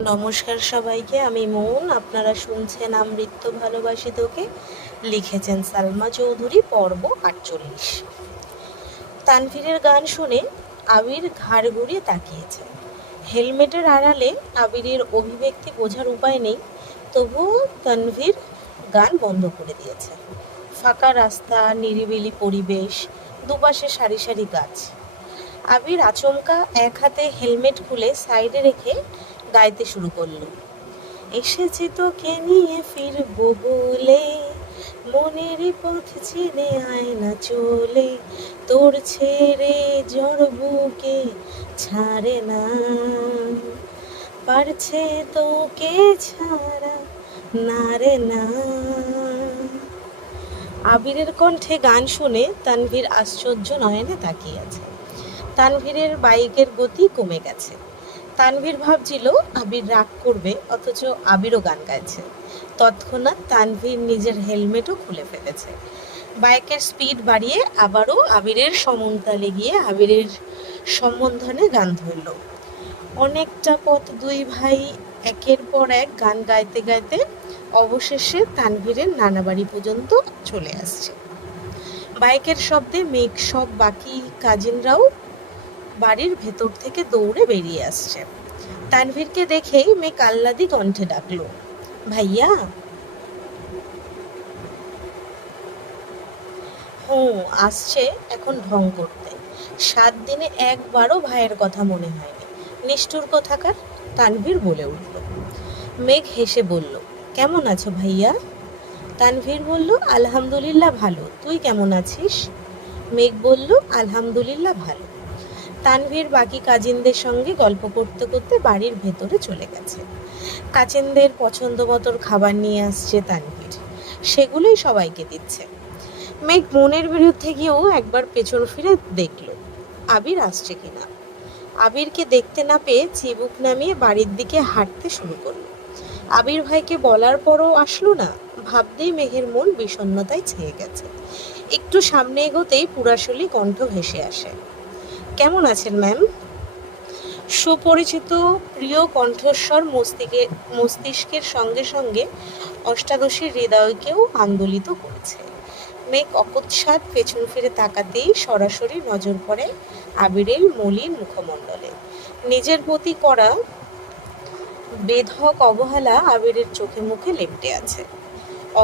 নমস্কার সবাইকে, আমি মৌন। আপনারা শুনছেন আমৃত্য ভালোবাসি তোকে। লিখেছেন সালমা চৌধুরী। পর্ব 48। তানভীরের গান শুনে আবির ঘাড় ঘুরিয়ে তাকিয়েছে। হেলমেটের আড়ালে আবিরের অভিব্যক্তি বোঝার উপায় নেই, তবুও তানভীর গান বন্ধ করে দিয়েছে। ফাঁকা রাস্তা, নিরিবিলি পরিবেশ, দুপাশে সারি সারি গাছ। আবির আচমকা এক হাতে হেলমেট খুলে সাইডে রেখে গাইতে শুরু করলো। এসেছি তোকে নিয়ে ফিরবো বলে, মনের পথ চিনে আয় না চলে, তোর ছেড়ে জ্বর বুকে ছাড়ে না, পারছে তোকে ছাড়া না রে না। আবিরের কণ্ঠে গান শুনে তানভীর আশ্চর্য নয়নে তাকিয়ে আছে। তানভীরের বাইকের গতি কমে গেছে। তানভীর ভাবছিল আবির রাগ করবে, অথচ আবিরও গান গাইছে। তৎক্ষণাৎ তানভীর নিজের হেলমেটও খুলে ফেলেছে। বাইকের স্পিড বাড়িয়ে আবারও আবিরের সমন্তালে গিয়ে আবিরের সম্বন্ধনে গান ধরল। অনেকটা পথ দুই ভাই একের পর এক গান গাইতে গাইতে অবশেষে তানভীরের নানা বাড়ি পর্যন্ত চলে আসছে। বাইকের শব্দে মেঘ সব বাকি কাজিনরাও বাড়ির ভেতর থেকে দৌড়ে বেরিয়ে আসছে। তানভীরকে দেখেই মেঘ আহ্লাদি কণ্ঠে ডাকলো, ভাইয়া। আসছে এখন ঢং করতে। 7 দিনে একবারও ভাইয়ের কথা মনে হয়নি। নিষ্ঠুর কোথাকার। তানভীর বলে উঠল। মেঘ হেসে বলল, কেমন আছো ভাইয়া? তানভীর বলল, আলহামদুলিল্লাহ ভালো। তুই কেমন আছিস? মেঘ বলল, আলহামদুলিল্লাহ ভালো। তানভীর বাকি কাজিনদের সঙ্গে গল্প করতে করতে বাড়ির ভেতরে চলে গেছে। কাজিনদের পছন্দ মতোর খাবার নিয়ে আসছে তানভীর, সেগুলোই সবাইকে দিচ্ছে। মেঘ মনের বিরুদ্ধে গিয়েও একবার পেছন ফিরে দেখল আবির আসছে কিনা। আবিরকে দেখতে না পেয়ে চিবুক নামিয়ে বাড়ির দিকে হাঁটতে শুরু করলো। আবির ভাইকে বলার পরও আসলো না, ভাবতেই মেঘের মন বিষণ্ণতায় ছেয়ে গেছে। একটু সামনে এগোতেই পুরাশলি কণ্ঠ ভেসে আসে, কেমন আছেন ম্যাম? সুপরিচিত প্রিয় কণ্ঠস্বর মস্তিষ্কের সঙ্গে সঙ্গে অষ্টাদশীর হৃদয়কেও আন্দোলিত করেছে। মেঘ অকস্মাৎ পেছন ফিরে তাকাতেই সরাসরি নজর পড়ে আবিরের মলিন মুখমণ্ডলে। নিজের প্রতি করা বেধক অবহেলা আবিরের চোখে মুখে লেপ্টে আছে।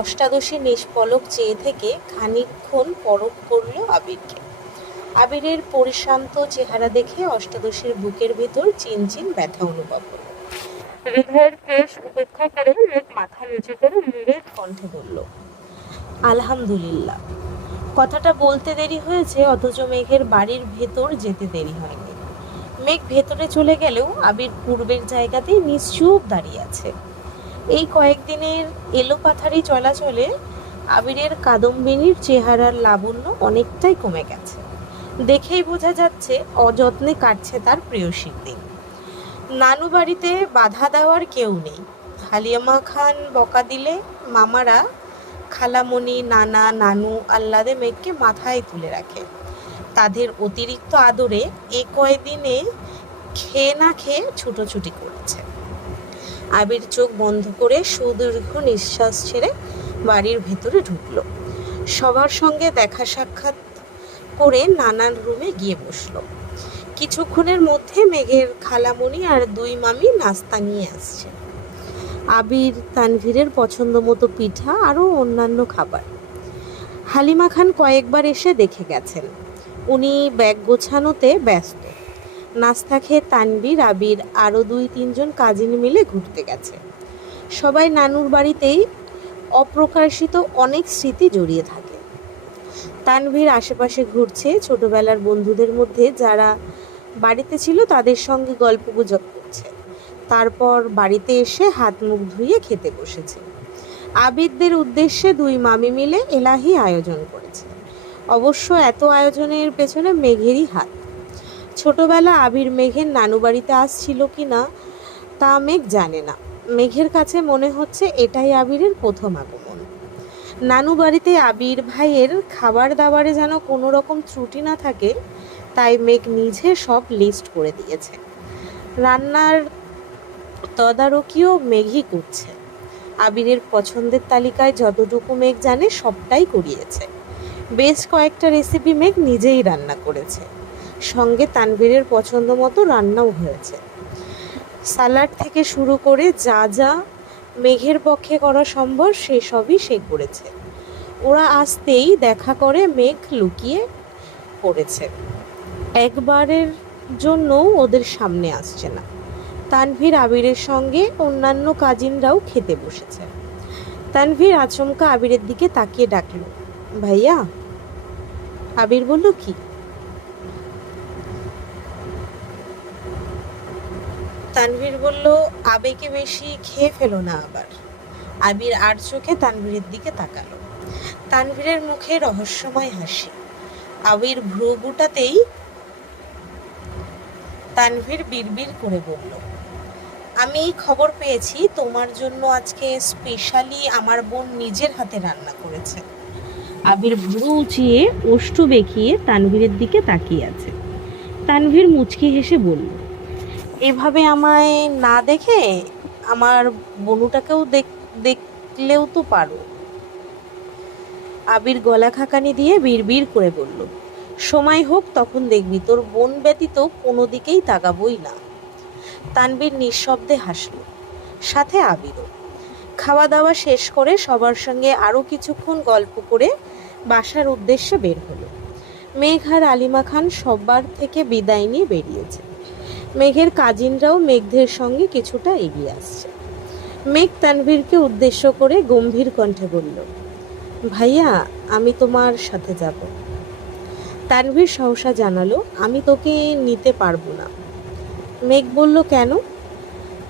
অষ্টাদশী নিষ্পলক চেয়ে থেকে খানিকক্ষণ পরখ করল আবিরকে। আবিরের পরিশান্ত চেহারা দেখে অষ্টাদশীর বুকের ভেতর চিনচিন ব্যথা অনুভব হলো। হৃদয়ের পেশ উপেক্ষা করে মেঘ মাথা নিচু করে নিরেট কণ্ঠে বলল, আলহামদুলিল্লাহ। কথাটা বলতে দেরি হয়েছে, অথচ মেঘের বাড়ির ভেতর যেতে দেরি হয়নি। মেঘ ভেতরে চলে গেলেও আবির পূর্বের জায়গাতেই নিশ্চুপ দাঁড়িয়ে আছে। এই কয়েকদিনের এলোপাথারি চলাচলে আবিরের কাদম্বিনীর চেহারার লাবণ্য অনেকটাই কমে গেছে। দেখেই বোঝা যাচ্ছে অযত্নে কাটছে তার প্রেয়সীর দিন। নানু বাড়িতে বাধা দেওয়ার কেউ নেই। হালিমা খান বকা দিলে মামারা, খালামণি, নানা, নানু আহ্লাদে মেঘকে মাথায় তুলে রাখে। তাদের অতিরিক্ত আদরে এ কয়দিনে খেয়ে না খেয়ে ছুটোছুটি করেছে। আবির চোখ বন্ধ করে সুদীর্ঘ নিঃশ্বাস ছেড়ে বাড়ির ভেতরে ঢুকল। সবার সঙ্গে দেখা সাক্ষাৎ করে নানার রুমে গিয়ে বসল। কিছুক্ষণের মধ্যে মেঘের খালামণি আর 2 মামি নাস্তা নিয়ে আসছে। আবির তানভীরের পছন্দ মতো পিঠা আরও অন্যান্য খাবার। হালিমা খান কয়েকবার এসে দেখে গেছেন। উনি ব্যাগ গোছানোতে ব্যস্ত। নাস্তা খেয়ে তানভীর, আবির আরও 2-3 জন কাজিন মিলে ঘুরতে গেছে। সবাই নানুর বাড়িতেই অপ্রকাশিত অনেক স্মৃতি জড়িয়ে থাকে। তানভীর আশেপাশে ঘুরছে, ছোটবেলার বন্ধুদের মধ্যে যারা বাড়িতে ছিল তাদের সঙ্গে গল্পগুজব করছে। তারপর বাড়িতে এসে হাত মুখ ধুয়ে খেতে বসেছে। আবিরদের উদ্দেশ্যে 2 মামি মিলে এলাহি আয়োজন করেছে। অবশ্য এত আয়োজনের পেছনে মেঘেরই হাত। ছোটবেলা আবির মেঘের নানু বাড়িতে আসছিল কি না তা মেঘ জানে না। মেঘের কাছে মনে হচ্ছে এটাই আবিরের প্রথম আগমন। নানু বাড়িতে আবির ভাইয়ের খাবার দাবারে যেন কোনো রকম ত্রুটি না থাকে, তাই মেঘ নিজে সব লিস্ট করে দিয়েছে। রান্নার তদারকিও মেঘই করছে। আবিরের পছন্দের তালিকায় যতটুকু মেঘ জানে সবটাই করিয়েছে। বেশ কয়েকটা রেসিপি মেঘ নিজেই রান্না করেছে, সঙ্গে তানভীরের পছন্দ মতো রান্নাও হয়েছে। সালাড থেকে শুরু করে যা যা মেঘের পক্ষে করা সম্ভব সেসবই সে করেছে। ওরা আসতেই দেখা করে মেঘ লুকিয়ে পড়েছে, একবারের জন্যও ওদের সামনে আসছে না। তানভীর আবিরের সঙ্গে অন্যান্য কাজিনরাও খেতে বসেছে। তানভীর আচমকা আবিরের দিকে তাকিয়ে ডাকল, ভাইয়া। আবির বলল, কি? তানভীর বলল, আবেগে বেশি খেয়ে ফেলো না আবার। আবির আর চোখে তানভীরের দিকে তাকালো। তানভীরের মুখে রহস্যময় হাসি। আবির ভ্রু গুটাতেই তানভীর বিড়বিড় করে বলল, আমি খবর পেয়েছি তোমার জন্য আজকে স্পেশালি আমার বোন নিজের হাতে রান্না করেছে। আবির ভ্রু উঁচিয়ে ওষ্ঠু বেঁকিয়ে তানভীরের দিকে তাকিয়ে আছে। তানভীর মুচকি হেসে বলল, এভাবে আমায় না দেখে আমার বনুটাকেও দেখলেও তো পারো। আবির গলা খাকানি দিয়ে বিড়বিড় করে বলল, সময় হোক তখন দেখবি, তোর বোন ব্যতীত কোনো দিকেই তাকাবই না। তানভীর নিঃশব্দে হাসল, সাথে আবিরও। খাওয়া দাওয়া শেষ করে সবার সঙ্গে আরও কিছুক্ষণ গল্প করে বাসার উদ্দেশ্যে বের হলো। মেঘ আর আলিমা খান সবার থেকে বিদায় নিয়ে বেরিয়েছে। মেঘের কাজিনরাও মেঘদের সঙ্গে কিছুটা এগিয়ে আসছে। মেঘ তানভীরকে উদ্দেশ্য করে গম্ভীর কণ্ঠে বলল, ভাইয়া, আমি তোমার সাথে যাব। তানভীর সহসা জানালো, আমি তোকে নিতে পারবো না। মেঘ বলল, কেন?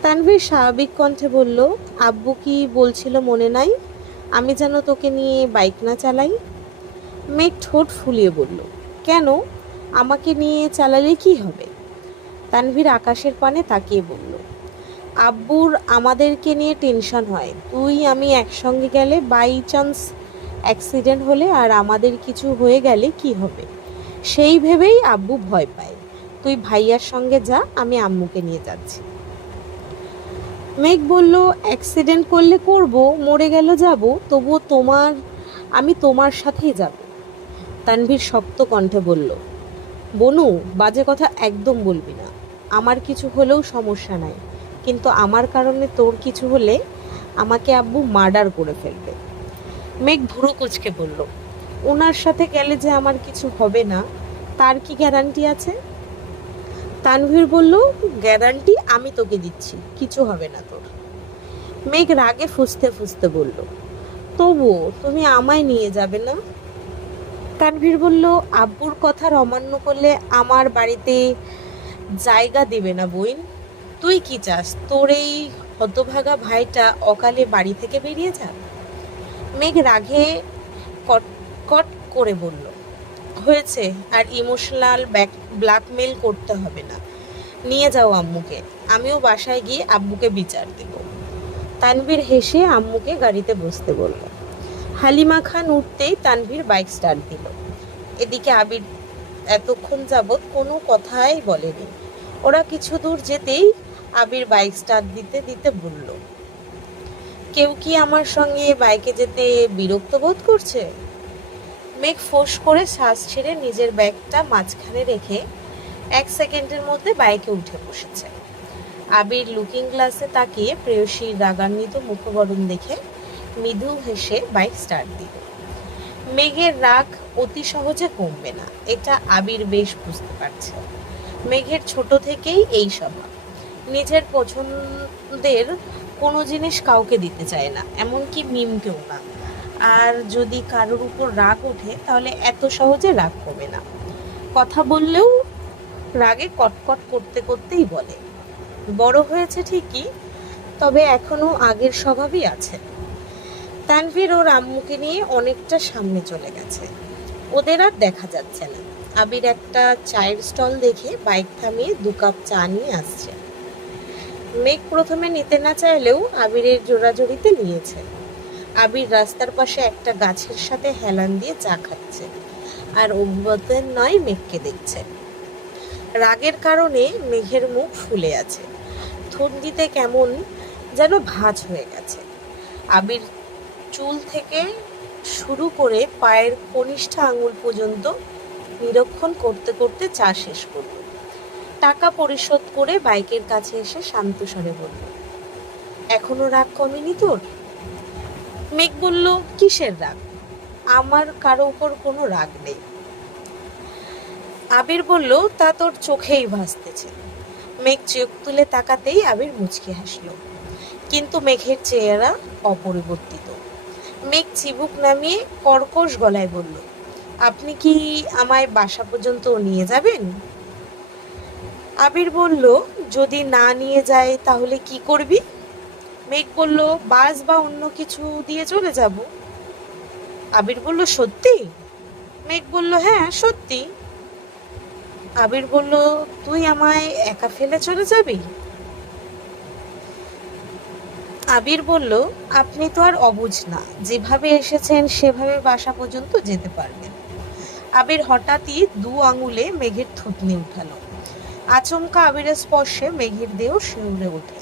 তানভীর স্বাভাবিক কণ্ঠে বলল, আব্বু কি বলছিল মনে নাই, আমি যেন তোকে নিয়ে বাইক না চালাই। মেঘ ঠোঁট ফুলিয়ে বলল, কেন? আমাকে নিয়ে চালালে কি হবে? তানভীর আকাশের পানে তাকিয়ে বলল, আব্বুর আমাদেরকে নিয়ে টেনশন হয়, তুই আমি একসঙ্গে গেলে বাই চান্স অ্যাক্সিডেন্ট হলে আর আমাদের কিছু হয়ে গেলে কি হবে, সেই ভেবেই আব্বু ভয় পায়। তুই ভাইয়ার সঙ্গে যা, আমি আম্মুকে নিয়ে যাচ্ছি। মেঘ বলল, অ্যাক্সিডেন্ট করলে করব, মরে গেল যাব, তবুও আমি তোমার সাথেই যাব। তানভীর শক্ত কণ্ঠে বলল, বনু, বাজে কথা একদম বলবি না। আমার কিছু হলেও সমস্যা নাই, কিন্তু আমার কারণে তোর কিছু হলে আমাকে আব্বু মার্ডার করে ফেলবে। মেঘ ভুরু কুঁচকে বলল, ওনার সাথে গেলে যে আমার কিছু হবে না তার কি গ্যারান্টি আছে? তানভীর বলল, গ্যারান্টি আমি তোকে দিচ্ছি, কিছু হবে না তোর। মেঘ রাগে ফুঁসতে ফুঁসতে বলল, তবুও তুমি আমায় নিয়ে যাবে না? তানভীর বলল, আব্বুর কথার অমান্য করলে আমার বাড়িতে জায়গা দিবে না বইন। তুই কি চাস তোর এই হতভাগা ভাইটা অকালে বাড়ি থেকে বেরিয়ে যাক? মেঘ রাগে কটকট করে বলল, হয়েছে, আর ইমোশনাল ব্ল্যাকমেল করতে হবে না, নিয়ে যাও আম্মুকে, আমিও বাসায় গিয়ে আব্বুকে বিচার দেব। তানভীর হেসে আম্মুকে গাড়িতে বসতে বলল। হালিমা খান উঠতেই তানভীর বাইক স্টার্ট দিল। এদিকে আবির এতক্ষণ যাবৎ কোনো কথাই বলেনি। ওরা কিছু দূর যেতেই আবির বাইক স্টার্ট দিতে দিতে বলল, কেউ কি আমার সঙ্গে বাইকে যেতে বিরক্ত বোধ করছে? মেঘ ফোঁস করে শ্বাস ছেড়ে নিজের ব্যাগটা মাঝখানে রেখে 1 সেকেন্ডের মধ্যে বাইকে উঠে বসেছে। আবির লুকিং গ্লাসে তাকিয়ে প্রেয়সীর রাগান্বিত মুখবরণ দেখে মৃদু হেসে বাইক স্টার্ট দিল। মেঘের রাগ অতি সহজে কমবে না, এটা আবির বেশ বুঝতে পারছে। মেঘের ছোট থেকেই এই স্বভাব, নিজের পছন্দের কোনো জিনিস কাউকে দিতে চায় না, এমনকি মিমকেও না। আর যদি কারোর উপর রাগ ওঠে তাহলে এত সহজে রাগ কমে না। কথা বললেও রাগে কটকট করতে করতেই বলে। বড় হয়েছে ঠিকই, তবে এখনো আগের স্বভাবই আছে। তানভীর ওর আম্মুকে নিয়ে অনেকটা সামনে চলে গেছে, ওদের আর দেখা যাচ্ছে না। আবির একটা চায়ের স্টল দেখে বাইক থামিয়ে 2 কাপ চা নিয়ে আসছে। মেঘ প্রথমে নিতে না চাইলেও আবিরের জোরাজোরিতে নিয়েছে। আবির রাস্তার পাশে একটা গাছের সাথে হেলান দিয়ে চা খাচ্ছে, আর অভ্যন্তর নয় মেঘকে দেখছে। রাগের কারণে মেঘের মুখ ফুলে আছে, ঠুনটিতে কেমন যেন ভাঁজ হয়ে গেছে। আবির চুল থেকে শুরু করে পায়ের কনিষ্ঠ আঙুল পর্যন্ত নিরীক্ষণ করতে করতে চা শেষ করল। টাকা পরিশোধ করে বাইকের কাছে এসে শান্ত স্বরে বলল, এখনো রাগ কমেনি তোর? মেঘ বলল, কিসের রাগ? আমার কারো উপর কোনো রাগ নেই। আবির বলল, তা তোর চোখেই ভাসতেছে। মেঘ চোখ তুলে তাকাতেই আবির মুচকি হাসল, কিন্তু মেঘের চেহারা অপরিবর্তিত। মেঘ চিবুক নামিয়ে কর্কশ গলায় বলল, আপনি কি আমায় বাসা পর্যন্ত নিয়ে যাবেন? আবির বলল, যদি না নিয়ে যায় তাহলে কি করবি? মেঘ বলল, বাস বা অন্য কিছু দিয়ে চলে যাব। আবির বলল, সত্যি? মেঘ বলল, হ্যাঁ সত্যি। আবির বলল, তুই আমায় একা ফেলে চলে যাবি? আবির বলল, আপনি তো আর অবুঝ না, যেভাবে এসেছেন সেভাবে বাসা পর্যন্ত যেতে পারবেন। আবির হঠাৎই দু আঙুলে মেঘের থুতনি উঠালো। আচমকা আবিরের স্পর্শে মেঘের দেহ শিউরে ওঠে।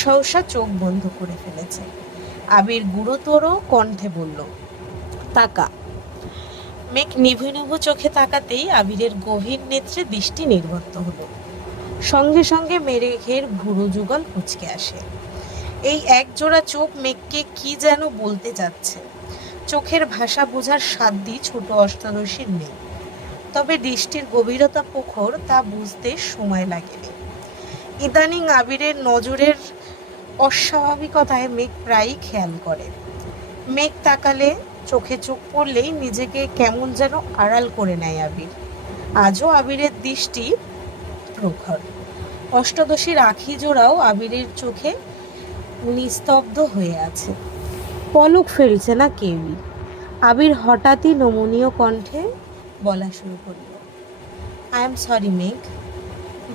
সহসা চোখ বন্ধ করে ফেলেছে। আবির গুরুতর কণ্ঠে বলল, তাকা। মেঘ নিভু নিভু চোখে তাকাতেই আবিরের গভীর নেত্রে দৃষ্টি নির্বদ্ধ হলো। সঙ্গে সঙ্গে মেঘের ভুরু যুগল কুঁচকে আসে। এই এক জোড়া চোখ মেঘকে কি যেন বলতে যাচ্ছে। চোখের ভাষা বোঝার সাধ্যই ছোট অষ্টাদশীর নেই, তবে দৃষ্টির গভীরতা প্রখর, তা বুঝতে সময় লাগেনি। ইদানিং আবিরের নজরের অস্বাভাবিকতায় মেঘ প্রায়ই খেয়াল করে। মেঘ তাকালে, চোখে চোখ পড়লেই নিজেকে কেমন যেন আড়াল করে নেয় আবির। আজও আবিরের দৃষ্টি প্রখর। অষ্টাদশীর আখি জোড়াও আবিরের চোখে নিস্তব্ধ হয়ে আছে, পলক ফেলছে না কেউই। আবির হঠাৎই নমনীয় কণ্ঠে বলা শুরু করল, আই এম সরি মেঘ।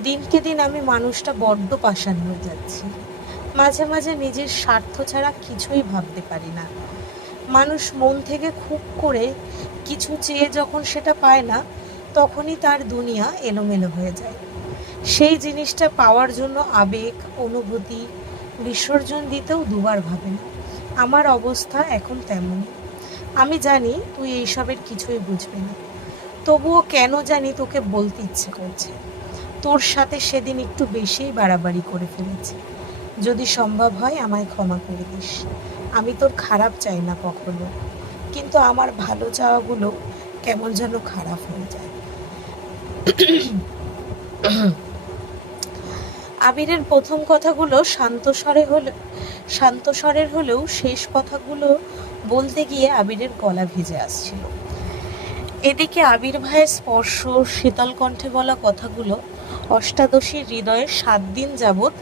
দিনকে দিন আমি মানুষটা বড্ড পাষাণ হয়ে যাচ্ছি। মাঝে মাঝে নিজের স্বার্থ ছাড়া কিছুই ভাবতে পারি না। মানুষ মন থেকে খুব করে কিছু চেয়ে যখন সেটা পায় না, তখনই তার দুনিয়া এলোমেলো হয়ে যায়। সেই জিনিসটা পাওয়ার জন্য আবেগ, অনুভূতি বিসর্জন দিতেও দুবার ভাবে না। আমার অবস্থা এখন তেমনই। আমি জানি তুই এইসবের কিছুই বুঝবি না, তবুও কেন জানি তোকে বলতে ইচ্ছে করছে। তোর সাথে সেদিন একটু বেশিই বাড়াবাড়ি করে ফেলেছি। যদি সম্ভব হয় আমায় ক্ষমা করে দিস। আমি তোর খারাপ চাই না কখনো, কিন্তু আমার ভালো চাওয়াগুলো কেমন যেন খারাপ হয়ে যায়। আবিরের প্রথম কথাগুলো শান্ত স্বরের হলেও শেষ কথাগুলো বলতে গিয়ে আবিরের গলা ভিজে আসছিল। এদিকে আবির ভাইয়ের স্পর্শ, শীতল কণ্ঠে বলা কথাগুলো অষ্টাদশীর হৃদয়ে 7 দিন যাবৎ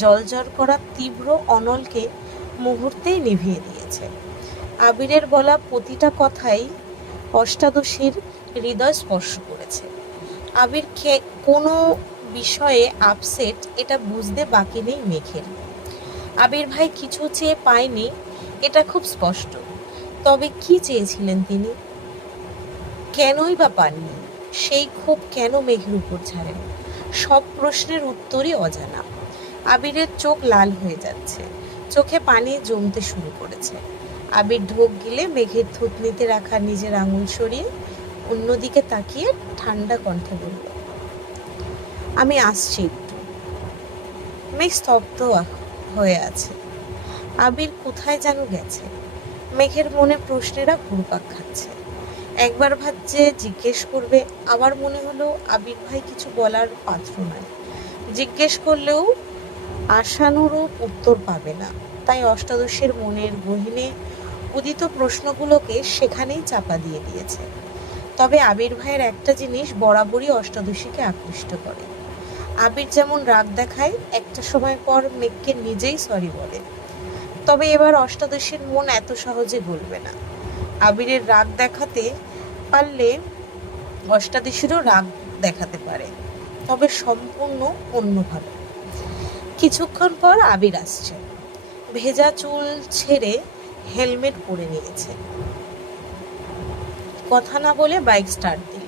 জলজল করা তীব্র অনলকে মুহূর্তেই নিভিয়ে দিয়েছে। আবিরের বলা প্রতিটা কথাই অষ্টাদশীর হৃদয় স্পর্শ করেছে। আবির কোনো বিষয়ে আপসেট, এটা বুঝতে বাকি নেই মেঘের। আবির ভাই কিছু চেয়ে পায়নি, এটা খুব স্পষ্ট। তবে কি চেয়েছিলেন তিনি? কেনই বা পাননি? সেই ক্ষোভ কেন মেঘের উপর ছাড়েন? সব প্রশ্নের উত্তরই অজানা। আবিরের চোখ লাল হয়ে যাচ্ছে, চোখে পানি জমতে শুরু করেছে। আবির ঢোক গিলে মেঘের থুতনিতে রাখা নিজের আঙুল সরিয়ে অন্যদিকে তাকিয়ে ঠান্ডা কণ্ঠে বলল, আমি আসছি একটু। মেঘ স্তব্ধ হয়ে আছে। আবির কোথায় যেন গেছে। মেঘের মনে প্রশ্নেরা ঘুরপাক খাচ্ছে। একবার ভাবছে জিজ্ঞেস করবে, আবার মনে হলো আবির ভাই কিছু বলার পাত্র নয়। জিজ্ঞেস করলেও আশানুরূপ উত্তর পাবে না, তাই অষ্টাদশীর মনের গহীনে উদিত প্রশ্নগুলোকে সেখানেই চাপা দিয়ে দিয়েছে। তবে আবির ভাইয়ের একটা জিনিস বরাবরই অষ্টাদশীকে আকৃষ্ট করে। আবির যেমন রাগ দেখায়, একটা সময় পর মেঘকে নিজেই সরি বলে। তবে এবার অষ্টাদশীর মন এত সহজে গলবে না। আবিরের রাগ দেখাতে পারলে অষ্টাদশীরও রাগ দেখাতে পারে, তবে সম্পূর্ণ অন্যভাবে। কিছুক্ষণ পর আবির আসছে। ভেজা চুল ছেড়ে হেলমেট পরে নিয়েছে। কথা না বলে বাইক স্টার্ট দিল।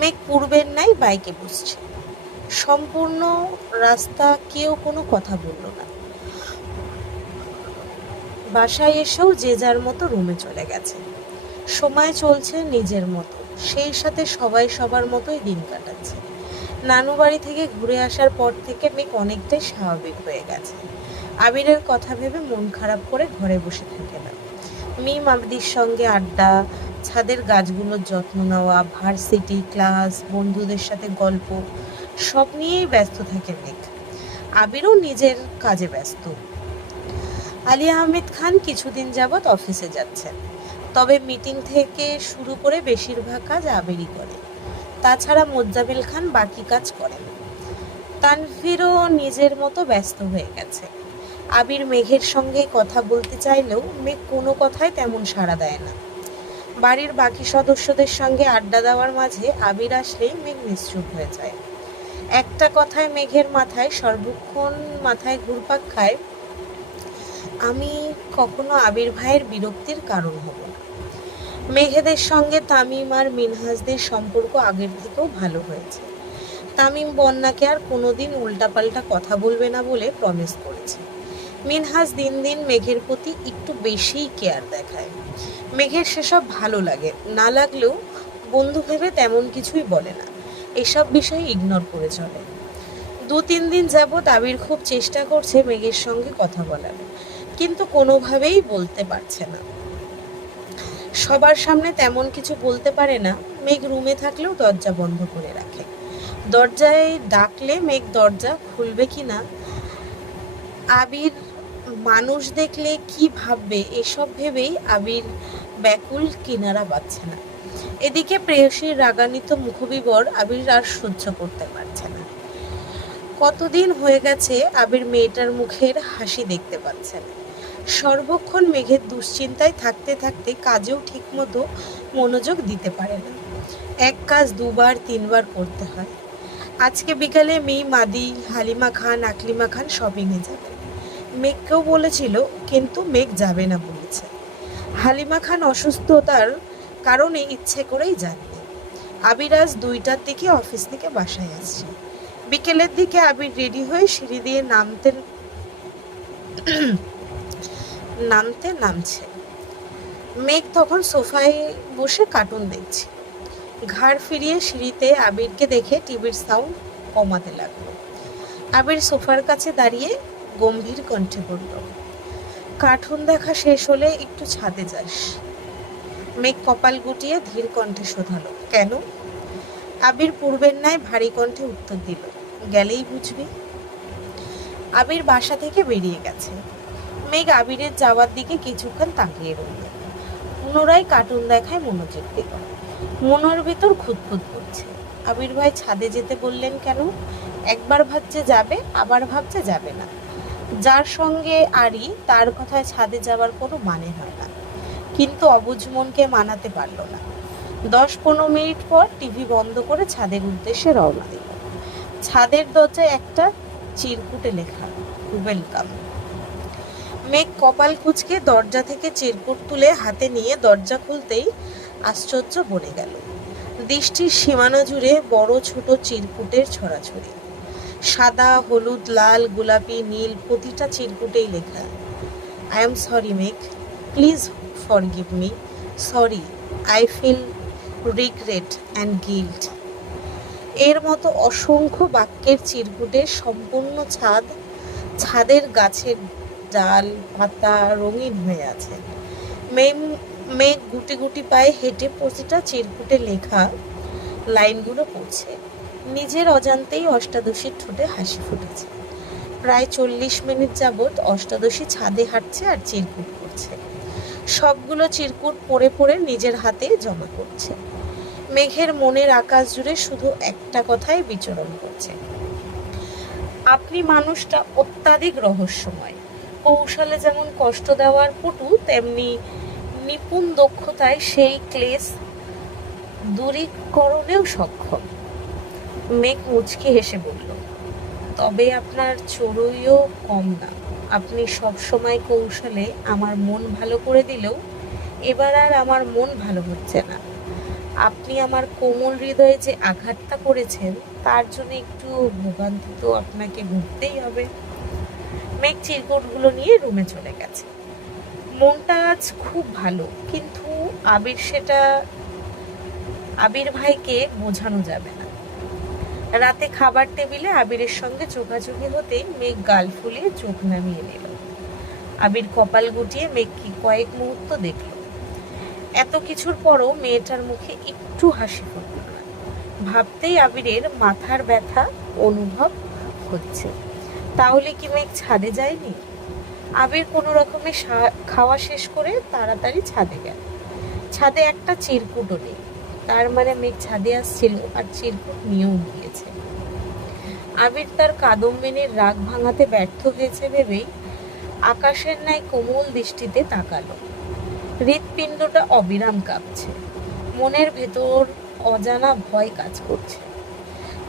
মেঘ পূর্বের নাই বাইকে বসছে। সম্পূর্ণ রাস্তা কেউ কোনো কথা বলল না। বাসায় এসেও যে যার মতো রুমে চলে গেছে। সময় চলছে নিজের মতো, সেই সাথে সবাই সবার মতোই দিন কাটাচ্ছে। নানু বাড়ি থেকে ঘুরে আসার পর থেকে মেঘ অনেকটাই স্বাভাবিক হয়ে গেছে। আবিরের কথা ভেবে মন খারাপ করে ঘরে বসে থাকে না। মিম আবিদির সঙ্গে আড্ডা, ছাদের গাছগুলোর যত্ন নেওয়া, ভার্সিটি, ক্লাস, বন্ধুদের সাথে গল্প, সব নিয়েই ব্যস্ত থাকে মেঘ। আবিরও নিজের কাজে ব্যস্ত। আলী আহমেদ খান কিছুদিন যাবৎ অফিসে যাচ্ছেন, তবে মিটিং থেকে শুরু করে বেশিরভাগ কাজ আবিরই করে। তাছাড়া মোজাম্মেল খান বাকি কাজ করেন। তানভীরও নিজের মতো ব্যস্ত হয়ে গেছে। আবির মেঘের সঙ্গে কথা বলতে চাইলেও মেঘ কোনো কথাই তেমন সাড়া দেয় না। বাড়ির বাকি সদস্যদের সঙ্গে আড্ডা দেওয়ার মাঝে আবির আসলেই মেঘ নিশ্চুপ হয়ে যায়। একটা কথায় মেঘের সর্বক্ষণ মাথায় ঘুরপাক খায়, আমি কখনো আবির ভাইয়ের বিরক্তির কারণ হব না। মেঘেদের সঙ্গে তামিম আর মিনহাজদের সম্পর্ক আগের থেকেও ভালো হয়েছে। তামিম বন্যাকে আর কোনোদিন উল্টাপাল্টা কথা বলবে না বলে প্রমিস করেছে। মিনহাজ দিন দিন মেঘের প্রতি একটু বেশিই কেয়ার দেখায়। মেঘের সেসব ভালো লাগে, না লাগলেও বন্ধু ভেবে তেমন কিছুই বলে না, এসব বিষয়ে ইগনোর করে চলে। 2-3 দিন যাবৎ আবির খুব চেষ্টা করছে মেঘের সঙ্গে কথা বলার, কিন্তু কোনোভাবেই বলতে পারছে না। সবার সামনে তেমন কিছু বলতে পারে না। মেঘ রুমে থাকলেও দরজা বন্ধ করে রাখে। দরজায় ডাকলে মেঘ দরজা খুলবে কি না, আবির মানুষ দেখলে কি ভাববে, এসব ভেবেই আবির ব্যাকুল, কিনারা পাচ্ছে না। এদিকে প্রেয়সীর রাগান্বিত মুখবিবর আবির আর সহ্য করতে পারছে না। কতদিন হয়ে গেছে আবির মেয়েটার মুখের হাসি দেখতে পাচ্ছে না। সর্বক্ষণ মেঘের দুশ্চিন্তায় থাকতে থাকতে কাজেও ঠিকমতো মনোযোগ দিতে পারে না। এক কাজ 2-3 বার করতে হয়। আজকে বিকালে মেয়ে মাদি, হালিমা খান, আকলিমা খান শপিংয়ে যাবে। মেঘকেও বলেছিল, কিন্তু মেঘ যাবে না বলেছে। হালিমা খান অসুস্থতার কারণে ইচ্ছে করেই যাননি। আবির আজ 2টার দিকে অফিস থেকে বাসায় আসছে। বিকেলের দিকে আবির রেডি হয়ে সিঁড়ি দিয়ে নামছে। মেঘ তখন সোফায় বসে কার্টুন দেখছে। ঘাড় ফিরিয়ে সিঁড়িতে আবিরকে দেখে টিভির সাউন্ড কমাতে লাগলো। আবির সোফার কাছে দাঁড়িয়ে গম্ভীর কণ্ঠে বলল, কার্টুন দেখা শেষ হলে একটু ছাদে যাস। মেঘ কপাল গুটিয়ে ধীর কণ্ঠে শোধালো, কেন? আবির পূর্বের ন্যায় ভারী কণ্ঠে উত্তর দিল, গেলেই বুঝবি। আবির বাসা থেকে বেরিয়ে গেছে। মেঘ আবিরের যাওয়ার দিকে কিছুক্ষণ তাকিয়ে রইল। পুনরায় কার্টুন দেখায় মনোযোগ দিল। মনের ভেতর খুঁতখুত করছে। আবির ভাই ছাদে যেতে বললেন কেন? একবার ভাবছে যাবে, আবার ভাবছে যাবে না। যার সঙ্গে আরি, তার কথায় ছাদে যাওয়ার কোনো মানে হয় না। কিন্তু অবুঝ মনকে মানাতে পারল না। 10-15 মিনিট পর টিভি বন্ধ করে ছাদের উদ্দেশ্যে রওনা দিল। ছাদের দরজায় একটা চিরকুটে লেখা, ওয়েলকাম। মেঘ কপাল কুঁচকে দরজা থেকে চিরকুট তুলে হাতে নিয়ে দরজা খুলতেই আশ্চর্য বনে গেল। দৃষ্টির সীমানা জুড়ে বড় ছোট চিরকুটের ছড়াছড়ি। সাদা, হলুদ, লাল, গোলাপি, নীল, প্রতিটা চিরকুটেই লেখা, I am sorry Megh, please forgive me, sorry, I feel regret and guilt. এর মতো অসংখ্য বাক্যের চিরকুটের সম্পূর্ণ ছাদের গাছের ডাল, পাতা রঙিন হয়ে আছে। মেঘ গুটি গুটি পায়ে হেঁটে প্রতিটা চিরকুটে লেখা লাইনগুলো পড়ছে। নিজের অজান্তেই অষ্টাদশীর ঠোঁটে হাসি ফুটেছে। প্রায় 40 মিনিট যাবৎ অষ্টাদশী ছাদে হাঁটছে আর চিরকুট পড়ছে। সবগুলো চিরকুট পড়ে পড়ে নিজের হাতে জমা করছে। মেঘের মনের আকাশ জুড়ে শুধু একটা কথাই বিচরণ করছে, আপনি মানুষটা অত্যাধিক রহস্যময়। কৌশলে যেমন কষ্ট দেওয়ার পটু, তেমনি নিপুণ দক্ষতায় সেই ক্লেশ দূরীকরণেও সক্ষম। মেঘ মুচকি হেসে বলল, তবে আপনার চড়ুইও কম না। আপনি সবসময় কৌশলে আমার মন ভালো করে দিলেও এবার আর আমার মন ভালো হচ্ছে না। আপনি আমার কোমল হৃদয়ে যে আঘাতটা করেছেন তার জন্য একটু ভোগান্তি তো আপনাকে ভুগতেই হবে। মেঘ চিরকুটগুলো নিয়ে রুমে চলে গেছে। মনটা আজ খুব ভালো, কিন্তু আবির ভাইকে বোঝানো যাবে না। রাতে খাবার টেবিলে আবিরের সঙ্গে চোখাচোখি হতেই মেঘ গাল ফুলিয়ে চোখ নামিয়ে নিল। আবির কপাল গুটিয়ে মেঘকে কয়েক মুহূর্ত দেখল। এত কিছুর পরও মেয়েটার মুখে একটু হাসি ফুটল না। ভাবতেই আবিরের মাথার ব্যথা অনুভব হচ্ছে। তাহলে কি মেঘ ছাদে যায়নি? আবির কোনো রকমে খাওয়া শেষ করে তাড়াতাড়ি ছাদে গেল। ছাদে একটা চিরকুটও নেই, তার মানে মেঘ ছাদে আসছিল আর চিরকুট নিয়েও গিয়েছে। আবির তার কাদম্বিনীর রাগ ভাঙাতে ব্যর্থ হয়েছে ভেবেই আকাশের ন্যায় কোমল দৃষ্টিতে তাকালো। হৃৎপিণ্ডটা অবিরাম কাঁপছে, মনের ভেতর অজানা ভয় কাজ করছে।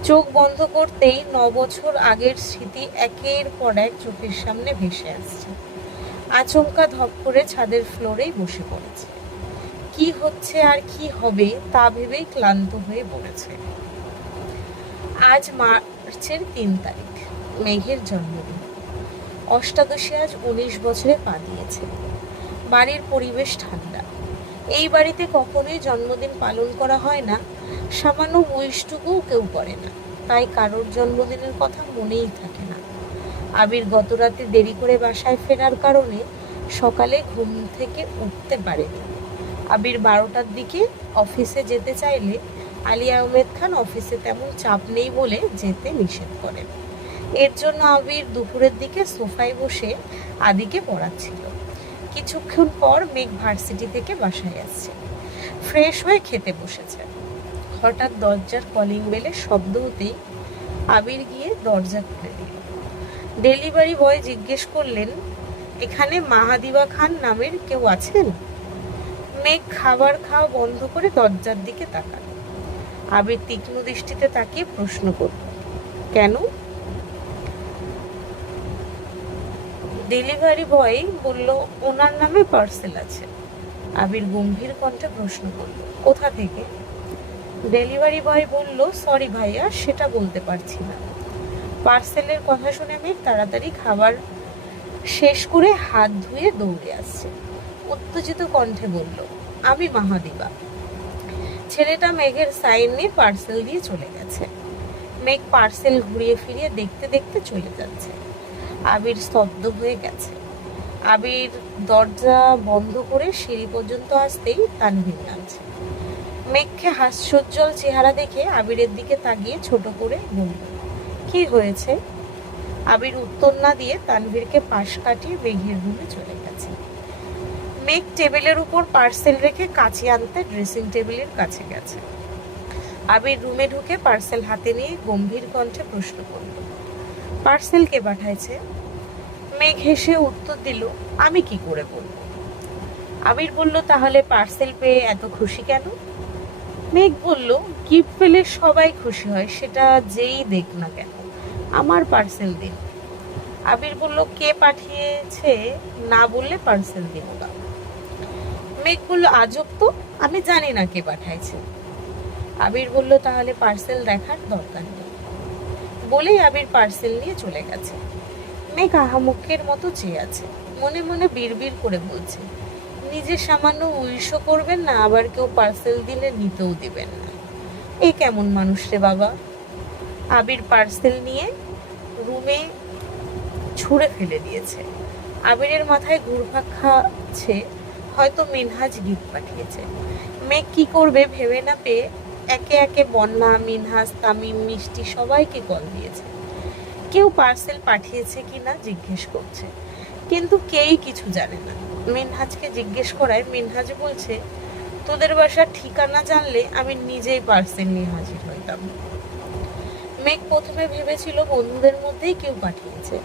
চোখ বন্ধ করতেই 9 বছর আগের স্মৃতি একের পর এক চোখের সামনে ভেসে আসছে। আচমকা ধপ করে ছাদের ফ্লোরেই বসে পড়েছে। কি হচ্ছে আর কি হবে তা ভেবেই ক্লান্ত হয়ে পড়েছে। আজ মার্চের 3 তারিখ, মেঘের জন্মদিন। অষ্টাদশী আজ 19 বছরে পা দিয়েছে। বাড়ির পরিবেশ ঠান্ডা। এই বাড়িতে কখনোই জন্মদিন পালন করা হয় না, সামান্য উইশটুকুও কেউ করে না, তাই কারোর জন্মদিনের কথা মনেই থাকে না। আবির গত রাতে দেরি করে বাসায় ফেরার কারণে সকালে ঘুম থেকে উঠতে পারেনি। আবির 12টার দিকে অফিসে যেতে চাইলে আলী আহমেদ খান অফিসে তেমন চাপ নেই বলে যেতে নিষেধ করেন। এর জন্য আবির দুপুরের দিকে সোফায় বসে আদিকে পড়াচ্ছিল। কিছুক্ষণ পর মেঘ ভার্সিটি থেকে বাসায় আসছে, ফ্রেশ হয়ে খেতে বসেছে। হঠাৎ দরজার কলিং বেলের শব্দ হতেই আবির গিয়ে দরজা খুলে দিল। ডেলিভারি বয় জিজ্ঞেস করলেন, এখানে মাহাদিবা খান নামের কেউ আছেন? মেঘ খাবার খাওয়া বন্ধ করে দরজার দিকে তাকালো। আবির তীক্ষ্ণ দৃষ্টিতে তাকিয়ে প্রশ্ন করল, কেন? ডেলিভারি বয় বলল, ওনার নামে পার্সেল আছে। আবির গম্ভীর কণ্ঠে প্রশ্ন করল, কোথা থেকে? ডেলিভারি বয় বলল, সরি ভাইয়া, সেটা বলতে পারছি না। পার্সেলের কথা শুনে মেঘ তাড়াতাড়ি খাবার শেষ করে হাত ধুয়ে দৌড়ে আসছে। উত্তেজিত কণ্ঠে বলল, আমি মাহাদিবা। ছেলেটা মেঘের সাইন নিয়ে পার্সেল দিয়ে চলে গেছে। মেঘ পার্সেল ঘুরিয়ে ফিরিয়ে দেখতে দেখতে চলে যাচ্ছে। আবির স্তব্ধ হয়ে গেছে। আবির দরজা বন্ধ করে সিঁড়ি পর্যন্ত আসতেই তানভীর নামছে। মেঘকে হাস্যোজ্জ্বল চেহারা দেখে আবিরের দিকে তাকিয়ে ছোট করে বলল, কি হয়েছে? আবির উত্তর না দিয়ে তানভীরকে পাশ কাটিয়ে মেঘের রুমে চলে গেছে। মেঘ টেবিলের উপর পার্সেল রেখে কাঁচি আনতে ড্রেসিং টেবিলের কাছে গেছে। আবির রুমে ঢুকে পার্সেল হাতে নিয়ে গম্ভীর কণ্ঠে প্রশ্ন করল, পার্সেল কে পাঠাইছে? মেঘ হেসে উত্তর দিল, আমি কি করে বলব? আবির বলল, তাহলে পার্সেল পেয়ে এত খুশি কেন? মেঘ বলল, গিফট পেলে সবাই খুশি হয়, সেটা যেই দেখ না কেন, আমার পার্সেল দিন। আবির বলল, কে পাঠিয়েছে না বললে পার্সেল দিব না। মেঘ বলল, আজব তো, আমি জানি না কে পাঠাইছে। আবির বলল, তাহলে পার্সেল দেখার দরকার নেই। বলেই আবির পার্সেল নিয়ে চলে গেছে। মেঘ আহামুখের মতো চেয়ে আছে, মনে মনে বিড়বিড় করে বলছে, নিজে সামান্য উইশও করবেন না, আবার কেউ পার্সেল দিলে নিতেও দিবেন না। এই কেমন মানুষ রে বাবা। আবির পার্সেল নিয়ে রুমে ছুঁড়ে ফেলে দিয়েছে। আবিরের মাথায় ঘুরপাক খাচ্ছে, হয়তো মিনহাজ গিফট পাঠিয়েছে। মেঘ কি করবে ভেবে না পেয়ে একে একে বন্যা, মিনহাজ, তামিম, মিষ্টি সবাইকে কল দিয়েছে। কেউ পার্সেল পাঠিয়েছে কিনা জিজ্ঞেস করছে, কিন্তু কেউই কিছু জানে না। মিনহাজকে জিজ্ঞেস করায় মিনহাজ বলছে, তোদের বাসার ঠিকানা জানলে আমি নিজেই পার্সেল নিয়ে হাজির হইতাম। মেঘ প্রথমে ভেবেছিল বন্ধুদের মধ্যেই কেউ পাঠিয়েছে,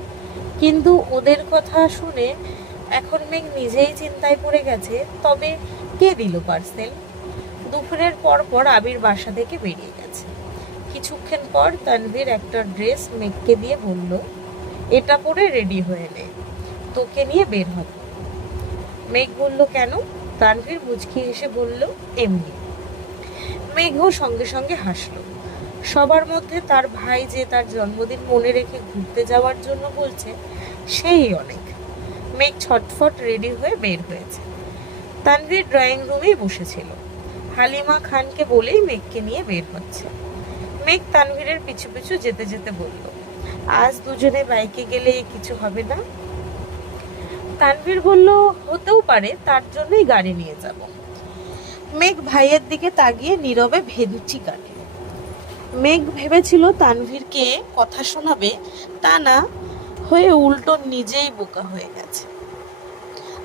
কিন্তু ওদের কথা শুনে এখন মেঘ নিজেই চিন্তায় পড়ে গেছে, তবে কে দিল পার্সেল? দুপুরের পর পর আবির বাসা থেকে বেরিয়ে গেছে। কিছুক্ষণ পর তানভীর একটা ড্রেস মেঘকে দিয়ে বলল, এটা পরে রেডি হয়ে নে, তোকে নিয়ে বের হব। মেঘ বলল, কেন? তানভীর মুচকি হেসে বলল, এমনি। মেঘও সঙ্গে সঙ্গে হাসলো। সবার মধ্যে তার ভাই যে তার জন্মদিন মনে রেখে ঘুরতে যাওয়ার জন্য বলছে, সেই অনেক। মেঘ ছটফট রেডি হয়ে বের হয়েছে। তানভীর ড্রয়িং রুমেই বসেছিল। হালিমা খানকে বলেই মেঘকে নিয়ে বের হচ্ছে। মেঘ তানভীরের পিছু পিছু যেতে যেতে বলল, আজ দুজনে বাইকে গেলে কিছু হবে না? তানভীর বলল, হতেও পারে, তার জন্যই গাড়ি নিয়ে যাব। মেঘ ভাইয়ের দিকে তাকিয়ে নীরবে ভেঙচি কাটল। মেঘ ভেবেছিল তানভীরকে কথা শোনাবে, তা না হয়ে উল্টো নিজেই বোকা হয়ে গেছে।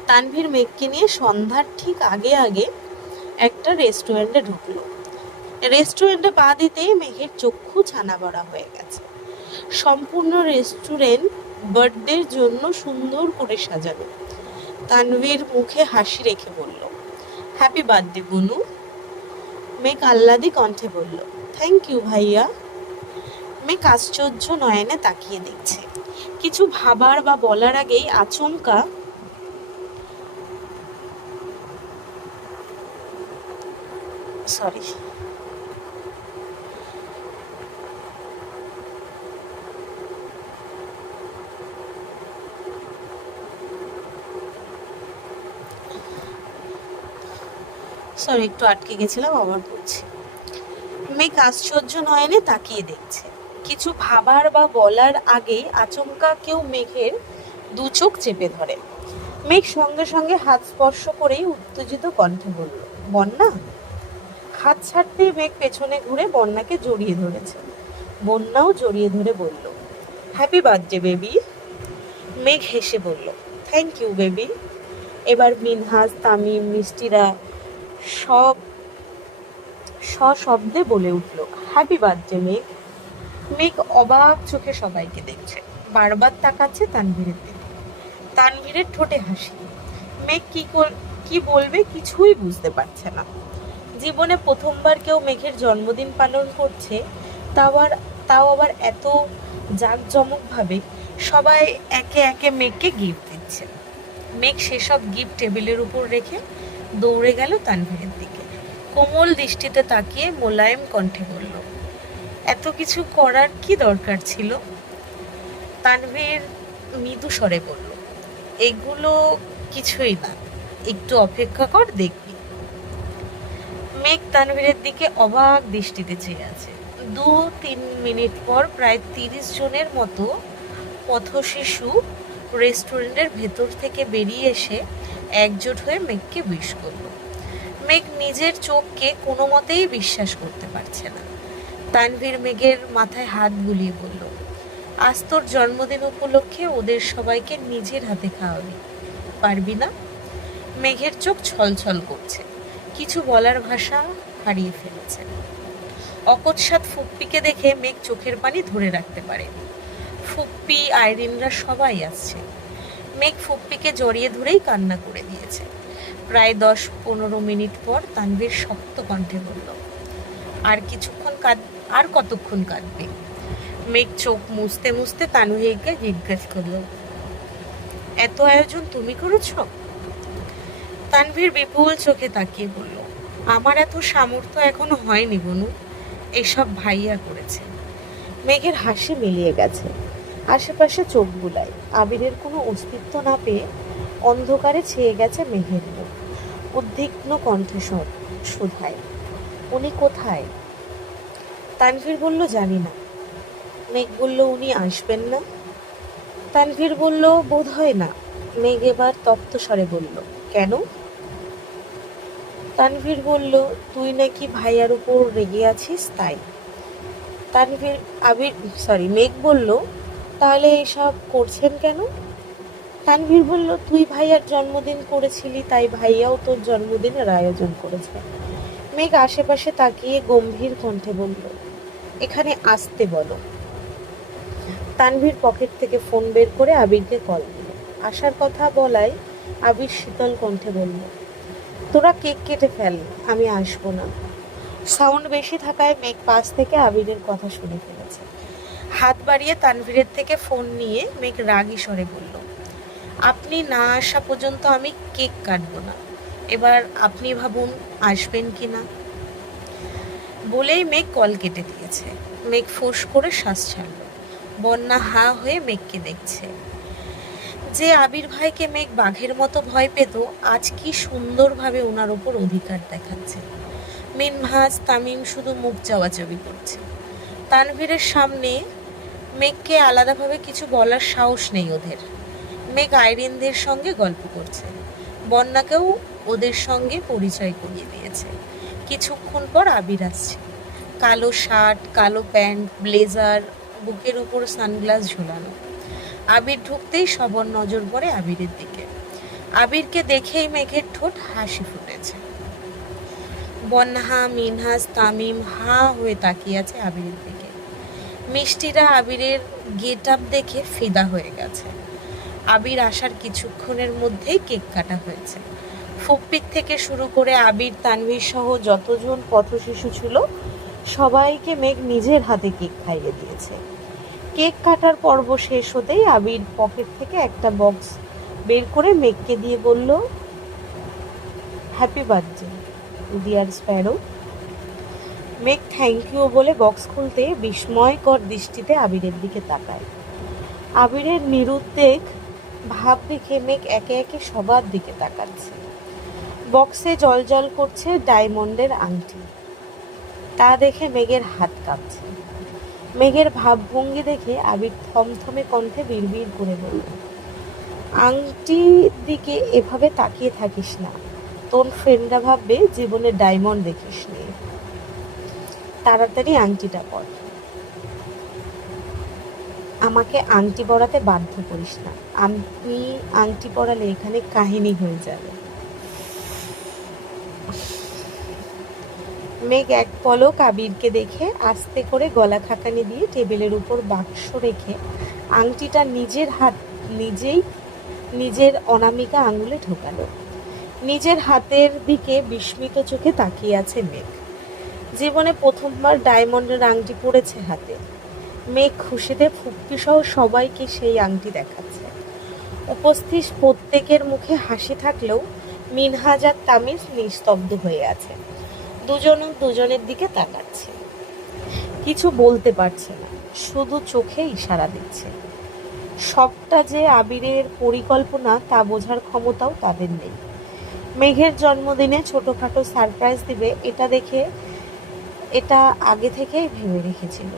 তানভীর মেঘকে নিয়ে সন্ধ্যার ঠিক আগে আগে একটা রেস্টুরেন্টে ঢুকলো। রেস্টুরেন্টে পা দিতেই মেঘের চক্ষু ছানা বড়া হয়ে গেছে। সম্পূর্ণ রেস্টুরেন্ট বার্থডের জন্য সুন্দর করে সাজানো। তানভীর মুখে হাসি রেখে বলল, হ্যাপি বার্থডে বুনু। মেঘ আহ্লাদি কণ্ঠে বলল, থ্যাংক ইউ ভাইয়া। মেঘ আশ্চর্য নয়নে তাকিয়ে দেখছে। কিছু ভাবার বা বলার আগেই আচমকা সরি একটু আটকে গেছিলাম, আবার বলছি। মেঘ আশ্চর্য নয়নে তাকিয়ে দেখছে। কিছু ভাবার বা বলার আগেই আচমকা কেউ মেঘের দু চোখ চেপে ধরে। মেঘ সঙ্গে সঙ্গে হাত স্পর্শ করেই উত্তেজিত কণ্ঠে বলল, বন্যা। হাত ছাড়তেই মেঘ পেছনে ঘুরে বন্যাকে জড়িয়ে ধরেছে। বন্যাও জড়িয়ে ধরে বলল, হ্যাপি বার্থডে বেবি। মেঘ হেসে বলল, থ্যাংক ইউ বেবি। এবার মিনহাজ, তামিম, মিষ্টিরা সব সশব্দে বলে উঠল, হ্যাপি বার্থডে মেঘ। মেঘ অবাক চোখে সবাইকে দেখছে, বারবার তাকাচ্ছে তানভীরের দিকে। তানভীরের ঠোঁটে হাসি। মেঘ কি বলবে কিছুই বুঝতে পারছে না। জীবনে প্রথমবার কেউ মেঘের জন্মদিন পালন করছে, তাও আবার এত জাঁকজমকভাবে। সবাই একে একে মেঘকে গিফট দিচ্ছে। মেঘ সেসব গিফট টেবিলের উপর রেখে দৌড়ে গেল তানভীরের দিকে। কোমল দৃষ্টিতে তাকিয়ে মোলায়েম কণ্ঠে বলল, এত কিছু করার কি দরকার ছিল? তানভীর মৃদু স্বরে বলল, এগুলো কিছুই না, একটু অপেক্ষা কর, দেখবি। মেঘ তানভীরের দিকে অবাক দৃষ্টিতে চেয়ে আছে। 2-3 মিনিট পর প্রায় 30 জনের মতো পথশিশু রেস্টুরেন্টের ভেতর থেকে বেরিয়ে এসে একজোট হয়ে মেঘকে উইশ করল। মেঘ নিজের চোখকে কোনো মতেই বিশ্বাস করতে পারছে না। তানভীর মেঘের মাথায় হাত বুলিয়ে বলল, আজ তোর জন্মদিন উপলক্ষে ওদের সবাইকে নিজের হাতে খাওয়াবি, পারবি না? মেঘের চোখ ছলছল করছে, কিছু বলার ভাষা হারিয়ে ফেলেছে। অকস্মাৎ ফুপ্পিকে দেখে মেঘ চোখের পানি ধরে রাখতে পারে। ফুপ্পি, আইরিনরা সবাই আসছে। মেঘ ফুপ্পিকে জড়িয়ে ধরেই কান্না করে দিয়েছে। প্রায় 10-15 মিনিট পর তানভীর শক্ত কণ্ঠে বলল, আর কতক্ষণ কাঁদবে? মেঘ চোখ মুছতে মুছতে তানভীরকে জিজ্ঞাসা করল, এত আয়োজন তুমি করেছ? তানভীর বিপুল চোখে তাকিয়ে বলল, আমার এত সামর্থ্য এখনো হয়নি বনু, এসব ভাইয়া করেছে। মেঘের হাসি মিলিয়ে গেছে। আশেপাশে চোখ বুলায়। আবিরের কোনো অস্তিত্ব না পেয়ে অন্ধকারে ছেয়ে গেছে মেঘের মুখ। উদ্বিগ্ন কণ্ঠস্বর শুধায়, উনি কোথায়? তানভীর বলল, জানি না। মেঘ বলল, উনি আসবেন না? তানভীর বলল, বোধ হয় না। মেঘ এবার তপ্ত স্বরে বলল, কেন? তানভীর বলল, তুই নাকি ভাইয়ার উপর রেগে আছিস, তাই। মেঘ বলল, তাহলে এসব করছেন কেন? তানভীর বলল, তুই ভাইয়ার জন্মদিন করেছিলি, তাই ভাইয়াও তোর জন্মদিনের আয়োজন করেছে। মেঘ আশেপাশে তাকিয়ে গম্ভীর কণ্ঠে বলল, এখানে আসতে বলো। তানভীর পকেট থেকে ফোন বের করে আবিরকে কল দিল। আসার কথা বলায় আবির শীতল কণ্ঠে বলল, তোরা কেক কেটে ফেল, আমি আসবো না। সাউন্ড বেশি থাকায় মেঘ পাশ থেকে আবিরের কথা শুনে ফেলেছে। হাত বাড়িয়ে তানভীরের থেকে ফোন নিয়ে মেঘ রাগী স্বরে বলল, আপনি না আসা পর্যন্ত আমি কেক কাটবো না। এবার আপনি ভাবুন আসবেন কি না। বলেই মেঘ কল কেটে দিয়েছে। মেঘ ফোঁস করে শ্বাস ছাড়ল। বন্যা হাঁ হয়ে মেঘকে দেখছে। যে আবির ভাইকে মেঘ বাঘের মতো ভয় পেত, আজ কি সুন্দরভাবে ওনার ওপর অধিকার দেখাচ্ছে। মিনহাজ তামিম শুধু মুখ চাওয়াচাবি করছে। তানভীরের সামনে মেঘকে আলাদাভাবে কিছু বলার সাহস নেই ওদের। মেঘ আইরিনদের সঙ্গে গল্প করছে। বন্যাকেও ওদের সঙ্গে পরিচয় করিয়ে দিয়েছে। কিছুক্ষণ পর আবির আসছে। কালো শার্ট, কালো প্যান্ট, ব্লেজার, বুকের উপর সানগ্লাস ঝোলানো। আবির ঢুকতেই সবার নজর পড়ে আবিরের দিকে। আবিরকে দেখেই মেঘের ঠোঁট হাসি ফুটেছে। বন্যা, মিনহাজ, তামিম হাঁ হয়ে তাকিয়ে আছে আবিরের দিকে। মিষ্টিরা আবিরের গেট আপ দেখে ফিদা হয়ে গেছে। আবির আসার কিছুক্ষণের মধ্যেই কেক কাটা হয়েছে। ফুপ্পিক থেকে শুরু করে আবির, তানভীর সহ যতজন পথশিশু ছিল সবাইকে মেঘ নিজের হাতে কেক খাইয়ে দিয়েছে। কেক কাটার পর্ব শেষ হতেই আবির পকেট থেকে একটা বক্স বের করে মেঘকে দিয়ে বলল, হ্যাপি বার্থডে ডিয়ার স্প্যারো। মেঘ থ্যাংক ইউ বলে বক্স খুলতে বিস্ময়কর দৃষ্টিতে আবিরের দিকে তাকায়। আবিরের নিরুদ্বেগ ভাব দেখে মেঘ একে একে সবার দিকে তাকাচ্ছে। বক্সে জলজল করছে ডায়মন্ডের আংটি। তা দেখে মেঘের হাত কাঁপছে। মেঘের ভাবভঙ্গি দেখে আবির থমথমে কণ্ঠে বিড়বিড় করে বলল, আংটির দিকে এভাবে তাকিয়ে থাকিস না, তোর ফ্রেন্ডরা ভাববে জীবনে ডায়মন্ড দেখিস নি। তাড়াতাড়ি আংটিটা পর। আমাকে আংটি পরাতে বাধ্য করিস না, আমি আংটি পরালে এখানে কাহিনী হয়ে যাবে। মেঘ এক পলক আবিরকে দেখে আস্তে করে গলা খাকানি দিয়ে টেবিলের উপর বাক্স রেখে আংটিটা নিজের অনামিকা আঙুলে ঢোকালো। নিজের হাতের দিকে বিস্মিত চোখে তাকিয়ে আছে মেঘ। জীবনে প্রথমবার ডায়মন্ডের আংটি পরেছে হাতে। মেঘ খুশিতে ফুপ্পি সহ সবাইকে সেই আংটি দেখাচ্ছে। উপস্থিত প্রত্যেকের মুখে হাসি থাকলেও মিনহাজ আর তামিজ নিস্তব্ধ হয়ে আছে। দুজনের দিকে তাকাচ্ছে। কিছু বলতে পারছে না, শুধু চোখে ইশারা দিচ্ছে। সবটা যে আবিরের পরিকল্পনা তা বোঝার ক্ষমতাও তাদের নেই। মেঘের জন্মদিনে ছোটখাটো সারপ্রাইজ দিবে এটা আগে থেকেই ভেবে রেখেছিল।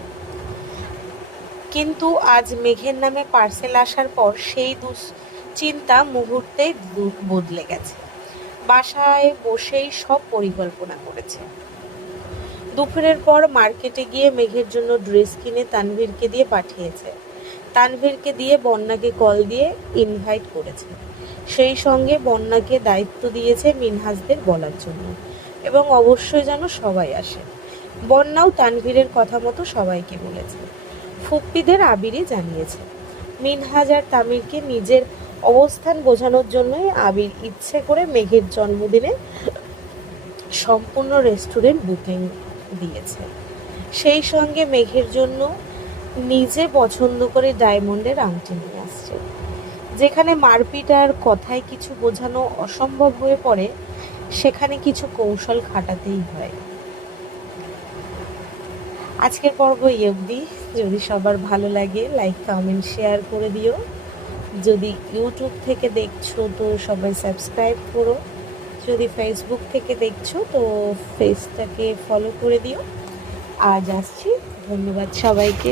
কিন্তু আজ মেঘের নামে পার্সেল আসার পর সেই দুশ্চিন্তা মুহূর্তেই বদলে গেছে। বাসায় বসেই সব পরিকল্পনা করেছে। দুপুরের পর মার্কেটে গিয়ে মেঘের জন্য ড্রেস কিনে তানভীরকে দিয়ে পাঠিয়েছে। তানভীরকে দিয়ে বন্যাকে কল দিয়ে ইনভাইট করেছে। সেই সঙ্গে বন্যাকে দায়িত্ব দিয়েছে মিনহাজদের বলার জন্য, এবং অবশ্যই যেন সবাই আসে। বন্যাও তানভীরের কথা মতো সবাইকে বলেছে। ফুপ্পিদের আবিরই জানিয়েছে। মিনহাজ আর তামিরকে নিজের অবস্থান বোঝানোর জন্যই আবির ইচ্ছে করে মেঘের জন্মদিনে সম্পূর্ণ রেস্টুরেন্ট বুকিং দিয়েছে। সেই সঙ্গে মেঘের জন্য নিজে পছন্দ করে ডায়মন্ডের আংটি নিয়ে আসছে। যেখানে মারপিট আর কথায় কিছু বোঝানো অসম্ভব হয়ে পড়ে, সেখানে কিছু কৌশল খাটাতেই হয়। আজকের পর্ব এই অবধি। যদি সবার ভালো লাগে লাইক, কমেন্ট, শেয়ার করে দিও। যদি ইউটিউব থেকে দেখছো তো সবাই সাবস্ক্রাইব করো। যদি ফেসবুক থেকে দেখছো তো পেজটাকে ফলো করে দিও। আজ আসছি, ধন্যবাদ সবাইকে।